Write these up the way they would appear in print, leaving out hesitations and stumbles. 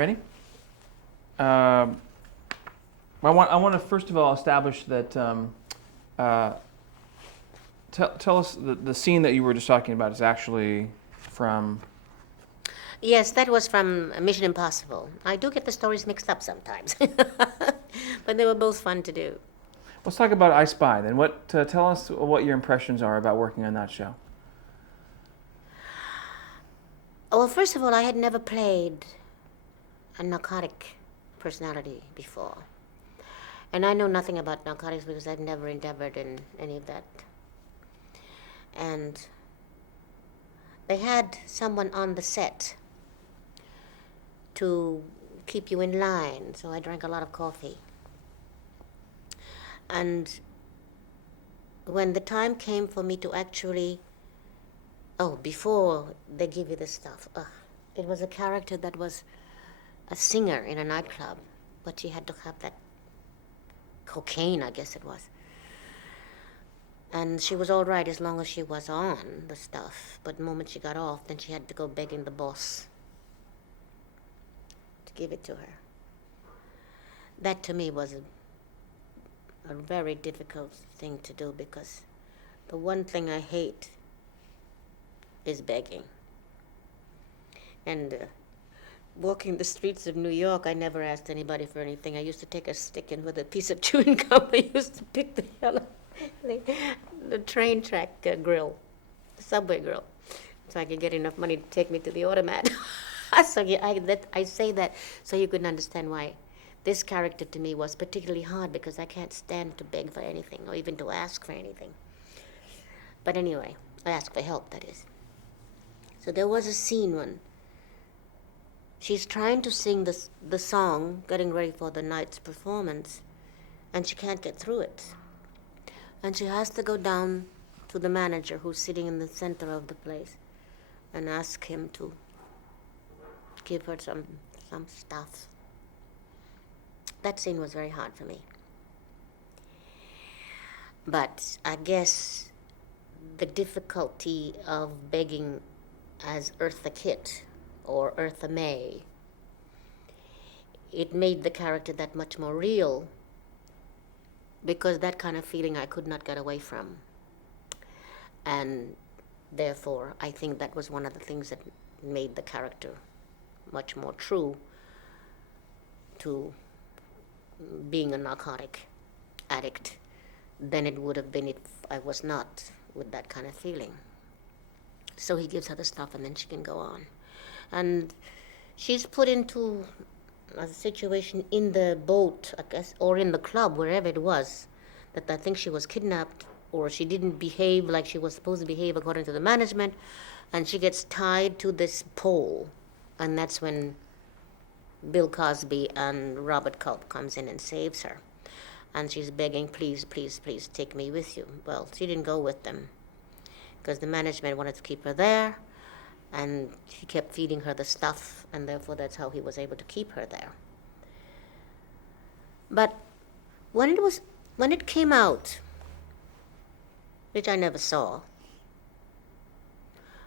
ready? I want to first of all establish that. Tell us the scene that you were just talking about is actually from. Yes, that was from Mission Impossible. I do get the stories mixed up sometimes, but they were both fun to do. Let's talk about I Spy then. Tell us what your impressions are about working on that show. Well, first of all, I had never played a narcotic personality before. And I know nothing about narcotics because I've never endeavored in any of that. And they had someone on the set to keep you in line, so I drank a lot of coffee. And when the time came for me to actually, before they give you this stuff, it was a character that was a singer in a nightclub, but she had to have that cocaine, I guess it was. And she was all right as long as she was on the stuff, but the moment she got off, then she had to go begging the boss to give it to her. That to me was a very difficult thing to do because the one thing I hate is begging. And walking the streets of New York, I never asked anybody for anything. I used to take a stick and with a piece of chewing gum, I used to pick the hell up the train track grill, the subway grill, so I could get enough money to take me to the automat. So I say that so you can understand why this character to me was particularly hard, because I can't stand to beg for anything or even to ask for anything. But anyway, I ask for help, that is. So there was a scene when she's trying to sing the song, getting ready for the night's performance, and she can't get through it. And she has to go down to the manager who's sitting in the center of the place and ask him to give her some stuff. That scene was very hard for me. But I guess the difficulty of begging as Eartha Kitt or Eartha May, it made the character that much more real, because that kind of feeling I could not get away from. And therefore, I think that was one of the things that made the character much more true to being a narcotic addict than it would have been if I was not with that kind of feeling. So he gives her the stuff and then she can go on. And she's put into a situation in the boat, I guess, or in the club, wherever it was, that I think she was kidnapped or she didn't behave like she was supposed to behave according to the management, and she gets tied to this pole, and that's when Bill Cosby and Robert Culp comes in and saves her. And she's begging, please, please, please take me with you. Well, she didn't go with them because the management wanted to keep her there, and he kept feeding her the stuff, and therefore that's how he was able to keep her there. But when it came out, which I never saw,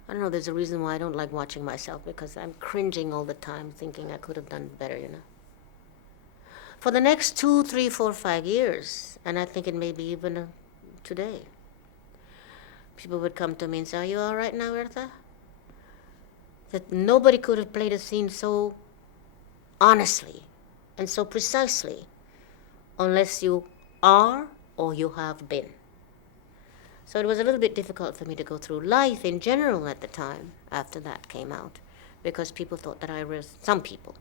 I don't know, there's a reason why I don't like watching myself, because I'm cringing all the time, thinking I could have done better, For the next 2, 3, 4, 5 years, and I think it may be even today, people would come to me and say, are you all right now, Eartha? That nobody could have played a scene so honestly and so precisely unless you are or you have been. So it was a little bit difficult for me to go through life in general at the time after that came out, because people thought that some people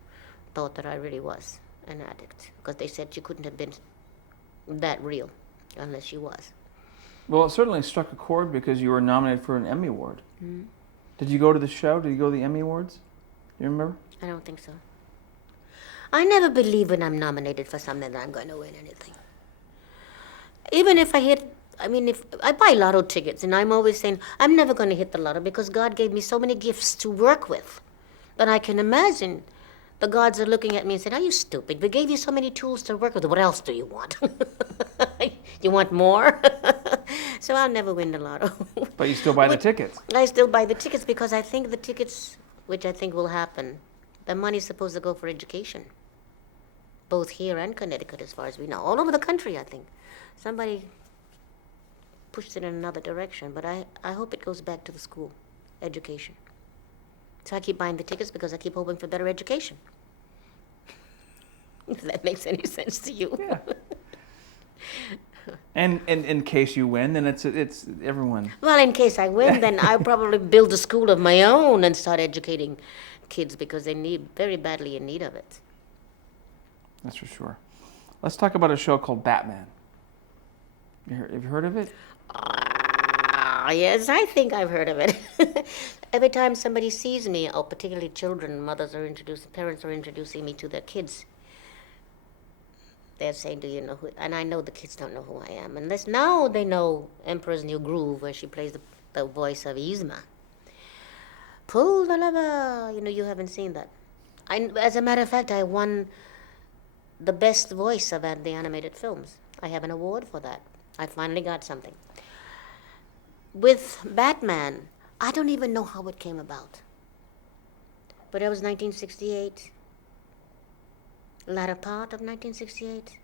thought that I really was an addict, because they said you couldn't have been that real unless you was. Well, it certainly struck a chord because you were nominated for an Emmy Award. Mm-hmm. Did you go to the show? Did you go to the Emmy Awards? Do you remember? I don't think so. I never believe when I'm nominated for something that I'm going to win anything. Even if if I buy lotto tickets, and I'm always saying, I'm never going to hit the lotto because God gave me so many gifts to work with that I can imagine the gods are looking at me and saying, are you stupid? We gave you so many tools to work with. What else do you want? You want more? So I'll never win the lotto. But you still buy the tickets. I still buy the tickets because I think the tickets, which I think will happen, The money's supposed to go for education, both here and Connecticut, as far as we know. All over the country, I think. Somebody pushed it in another direction, but I hope it goes back to the school, education. So I keep buying the tickets because I keep hoping for better education. If that makes any sense to you. Yeah. And in case you win, then it's everyone. Well, in case I win, then I'll probably build a school of my own and start educating kids because they need very badly in need of it. That's for sure. Let's talk about a show called Batman. Have you heard of it? Yes, I think I've heard of it. Every time somebody sees me, or particularly children, parents are introducing me to their kids, they're saying, do you know who? And I know the kids don't know who I am. Unless now they know Emperor's New Groove, where she plays the voice of Yzma. Pull the lever. You know, you haven't seen that. As a matter of fact, I won the best voice of the animated films. I have an award for that. I finally got something. With Batman, I don't even know how it came about. But it was 1968, latter part of 1968.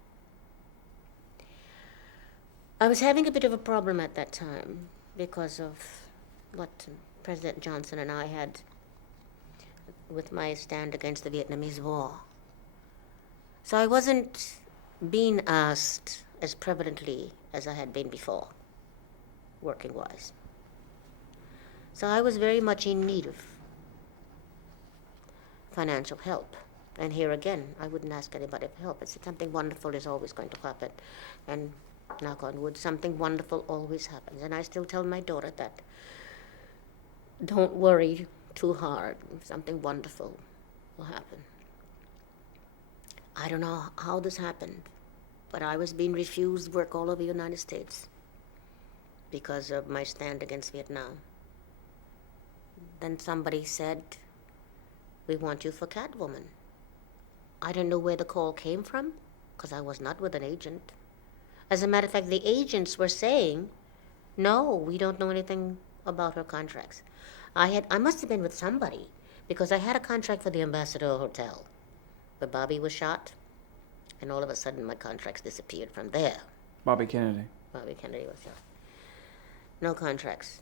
I was having a bit of a problem at that time because of what President Johnson and I had with my stand against the Vietnamese War. So I wasn't being asked as prevalently as I had been before, working-wise. So I was very much in need of financial help. And here again, I wouldn't ask anybody for help. It's something wonderful is always going to happen. And knock on wood, something wonderful always happens. And I still tell my daughter that. Don't worry too hard. Something wonderful will happen. I don't know how this happened, but I was being refused work all over the United States because of my stand against Vietnam. Then somebody said, we want you for Catwoman. I didn't know where the call came from because I was not with an agent. As a matter of fact, the agents were saying, no, we don't know anything about her contracts. I must have been with somebody because I had a contract for the Ambassador Hotel where Bobby was shot, and all of a sudden my contracts disappeared from there. Bobby Kennedy. Bobby Kennedy was shot. No contracts.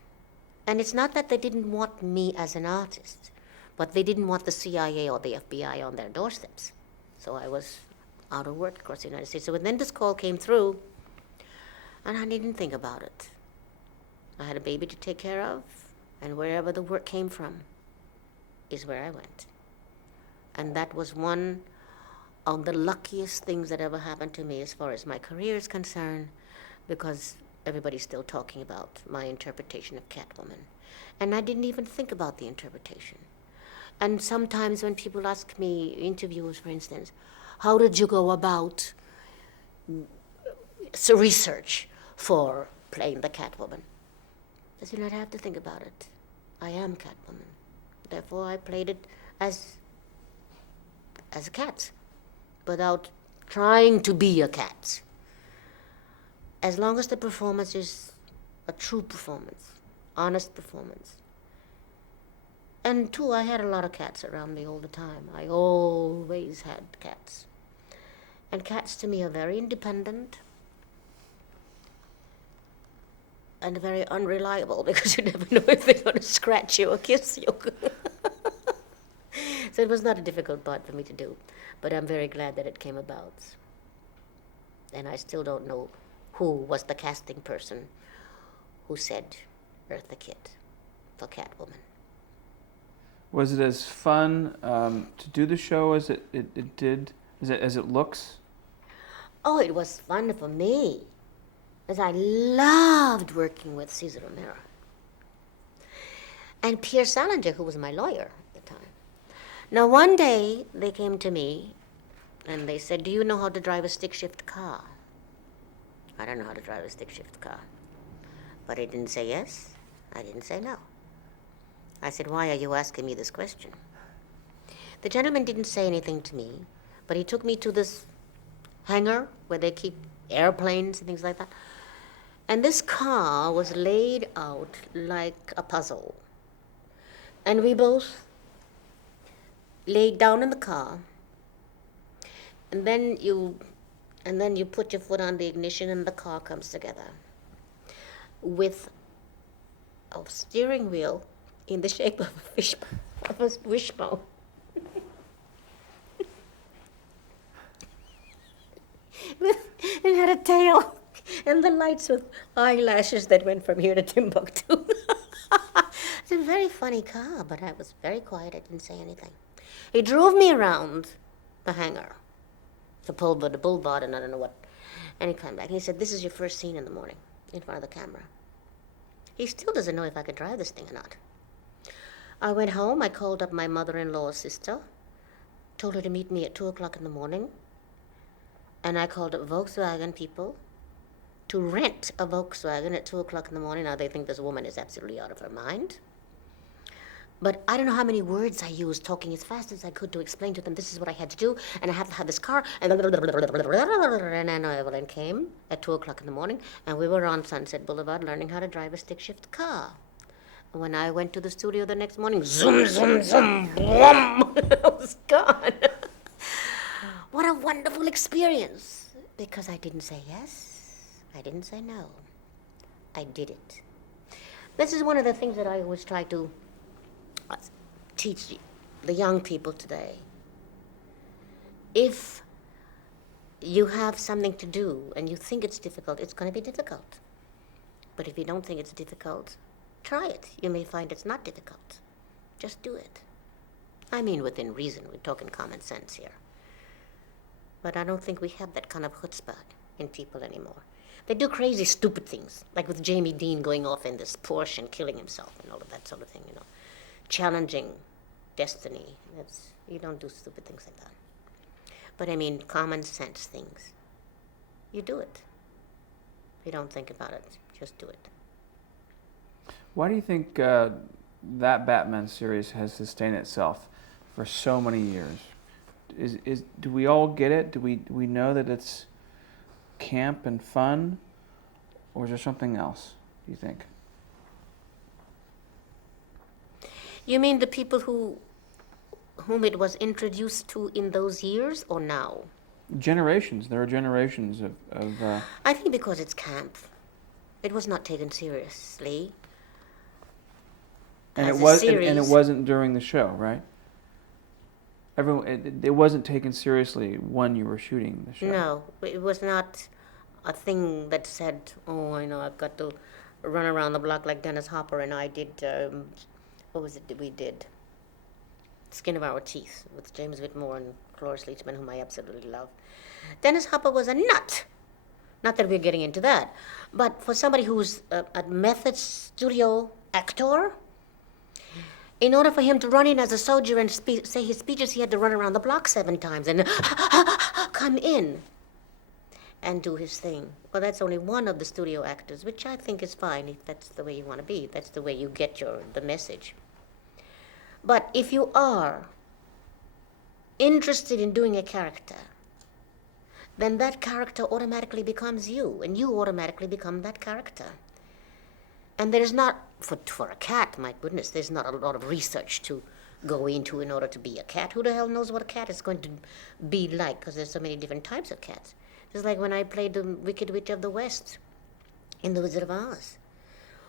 And it's not that they didn't want me as an artist, but they didn't want the CIA or the FBI on their doorsteps. So I was out of work across the United States. So then this call came through, and I didn't think about it. I had a baby to take care of, and wherever the work came from is where I went. And that was one of the luckiest things that ever happened to me as far as my career is concerned, because everybody's still talking about my interpretation of Catwoman. And I didn't even think about the interpretation. And sometimes when people ask me, interviewers for instance, how did you go about research for playing the Catwoman? I said, I have to think about it. I am Catwoman. Therefore, I played it as a cat, without trying to be a cat. As long as the performance is a true performance, honest performance. And two, I had a lot of cats around me all the time. I always had cats. And cats to me are very independent and very unreliable because you never know if they're going to scratch you or kiss you. So it was not a difficult part for me to do, but I'm very glad that it came about. And I still don't know who was the casting person who said Eartha Kitt for Catwoman. Was it as fun to do the show as it did, as it looks? Oh, it was fun for me, because I loved working with Cesar Romero. And Pierre Salinger, who was my lawyer at the time. Now, one day, they came to me, and they said, do you know how to drive a stick-shift car? I don't know how to drive a stick-shift car. But I didn't say yes, I didn't say no. I said, why are you asking me this question? The gentleman didn't say anything to me, but he took me to this hangar where they keep airplanes and things like that. And this car was laid out like a puzzle. And we both lay down in the car, and then you put your foot on the ignition and the car comes together with a steering wheel in the shape of a wishbone. It had a tail and the lights with eyelashes that went from here to Timbuktu. It's a very funny car, but I was very quiet. I didn't say anything. He drove me around the hangar, the boulevard, and I don't know what. And he came back and he said, "This is your first scene in the morning in front of the camera." He still doesn't know if I could drive this thing or not. I went home. I called up my mother-in-law's sister, told her to meet me at 2 o'clock in the morning. And I called up Volkswagen people to rent a Volkswagen at 2 o'clock in the morning. Now they think this woman is absolutely out of her mind. But I don't know how many words I used, talking as fast as I could to explain to them this is what I had to do, and I have to have this car, and then Evelyn came at 2 o'clock in the morning, and we were on Sunset Boulevard learning how to drive a stick-shift car. When I went to the studio the next morning, zoom, zoom, zoom, boom, I was gone. What a wonderful experience, because I didn't say yes, I didn't say no, I did it. This is one of the things that I always try to teach the young people today. If you have something to do and you think it's difficult, it's going to be difficult. But if you don't think it's difficult, try it. You may find it's not difficult. Just do it. I mean, within reason. We're talking common sense here. But I don't think we have that kind of chutzpah in people anymore. They do crazy, stupid things, like with Jamie Dean going off in this Porsche and killing himself and all of that sort of thing, challenging destiny. You don't do stupid things like that. But I mean, common sense things. You do it. You don't think about it. Just do it. Why do you think that Batman series has sustained itself for so many years? Do we all get it? Do we know that it's camp and fun, or is there something else, do you think? You mean the people whom it was introduced to in those years, or now? Generations. There are generations of I think because it's camp. It was not taken seriously. and as it was a series. and it wasn't during the show, right? It wasn't taken seriously when you were shooting the show. No, it was not a thing that said, "Oh, I've got to run around the block like Dennis Hopper and I did." What was it that we did? Skin of Our Teeth with James Whitmore and Cloris Leachman, whom I absolutely love. Dennis Hopper was a nut. Not that we're getting into that, but for somebody who's a method studio actor, in order for him to run in as a soldier and say his speeches, he had to run around the block 7 times and come in and do his thing. Well, that's only one of the studio actors, which I think is fine if that's the way you want to be. That's the way you get the message. But if you are interested in doing a character, then that character automatically becomes you, and you automatically become that character. And there is not, for a cat, my goodness, there's not a lot of research to go into in order to be a cat. Who the hell knows what a cat is going to be like, because there's so many different types of cats. Just like when I played the Wicked Witch of the West in The Wizard of Oz.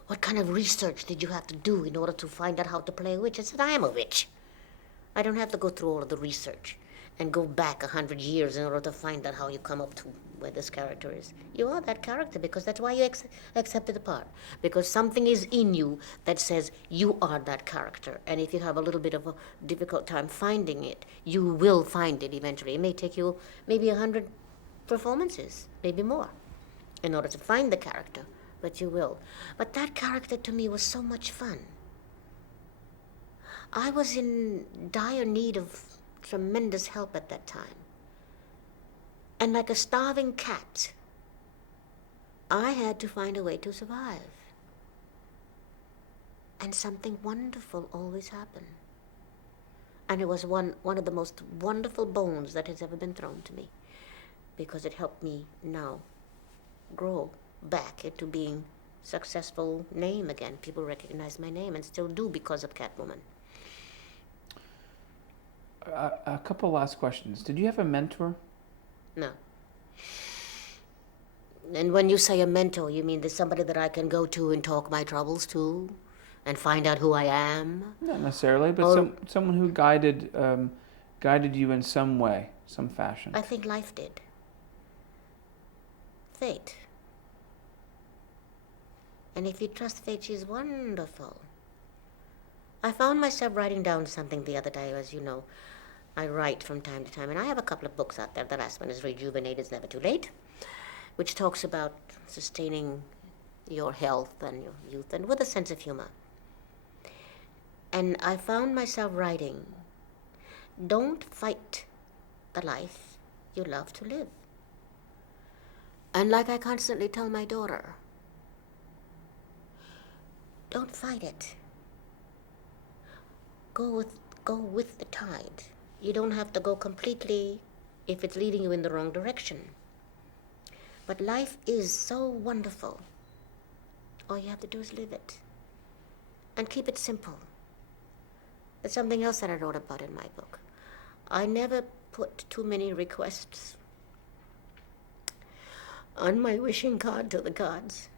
What kind of research did you have to do in order to find out how to play a witch? I said, I am a witch. I don't have to go through all of the research and go back 100 years in order to find out how you come up to where this character is. You are that character because that's why you accepted the part. Because something is in you that says you are that character. And if you have a little bit of a difficult time finding it, you will find it eventually. It may take you maybe 100 performances, maybe more, in order to find the character. But you will. But that character to me was so much fun. I was in dire need of tremendous help at that time. And like a starving cat, I had to find a way to survive. And something wonderful always happened. And it was one of the most wonderful bones that has ever been thrown to me, because it helped me now grow back into being successful name again. People recognize my name and still do because of Catwoman. A couple last questions. Did you have a mentor? No. And when you say a mentor, you mean there's somebody that I can go to and talk my troubles to and find out who I am? Not necessarily, but Or someone who guided you in some way, some fashion. I think life did. Fate. And if you trust fate, she's wonderful. I found myself writing down something the other day. As you know, I write from time to time, and I have a couple of books out there. The last one is Rejuvenate It's Never Too Late, which talks about sustaining your health and your youth, and with a sense of humor. And I found myself writing, don't fight the life you love to live. And like I constantly tell my daughter, don't fight it. Go with the tide. You don't have to go completely if it's leading you in the wrong direction. But life is so wonderful. All you have to do is live it. And keep it simple. There's something else that I wrote about in my book. I never put too many requests on my wishing card to the gods.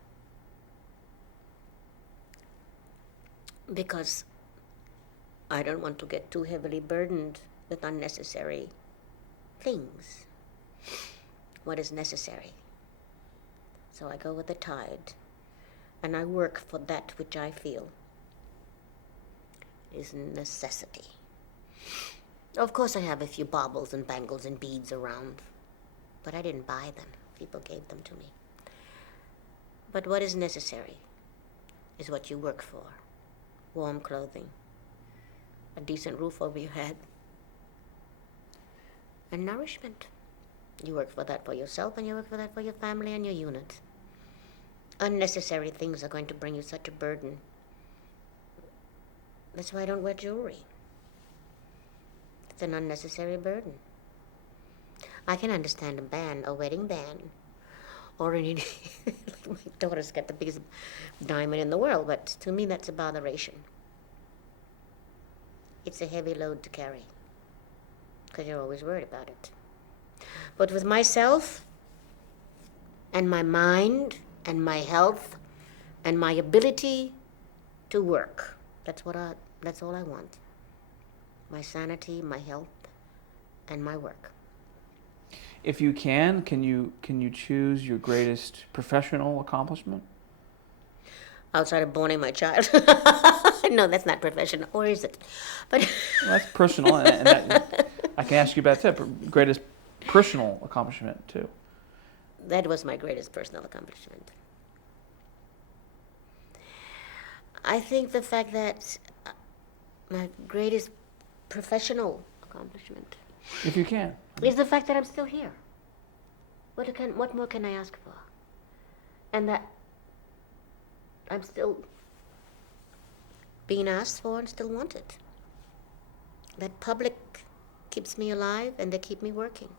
Because I don't want to get too heavily burdened with unnecessary things. What is necessary? So I go with the tide, and I work for that which I feel is necessity. Of course I have a few baubles and bangles and beads around, but I didn't buy them. People gave them to me. But what is necessary is what you work for. Warm clothing, a decent roof over your head, and nourishment. You work for that for yourself, and you work for that for your family and your unit. Unnecessary things are going to bring you such a burden. That's why I don't wear jewelry. It's an unnecessary burden. I can understand a wedding band, or my daughter's got the biggest diamond in the world, but to me that's a botheration. It's a heavy load to carry, because you're always worried about it. But with myself, and my mind, and my health, and my ability to work, that's all I want. My sanity, my health, and my work. If you can you choose your greatest professional accomplishment? Outside of borning my child. No, that's not professional, or is it? But Well, that's personal, and that, I can ask you about that. But greatest personal accomplishment too. that was my greatest personal accomplishment. I think the fact that my greatest professional accomplishment If you can. is the fact that I'm still here. What more can I ask for? And that I'm still being asked for and still wanted. That public keeps me alive and they keep me working.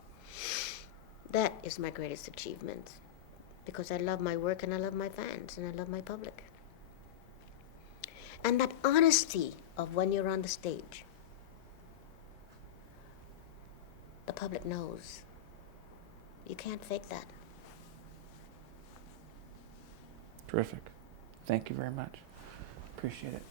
That is my greatest achievement, because I love my work and I love my fans and I love my public. And that honesty of when you're on the stage. The public knows. You can't fake that. Terrific. Thank you very much. Appreciate it.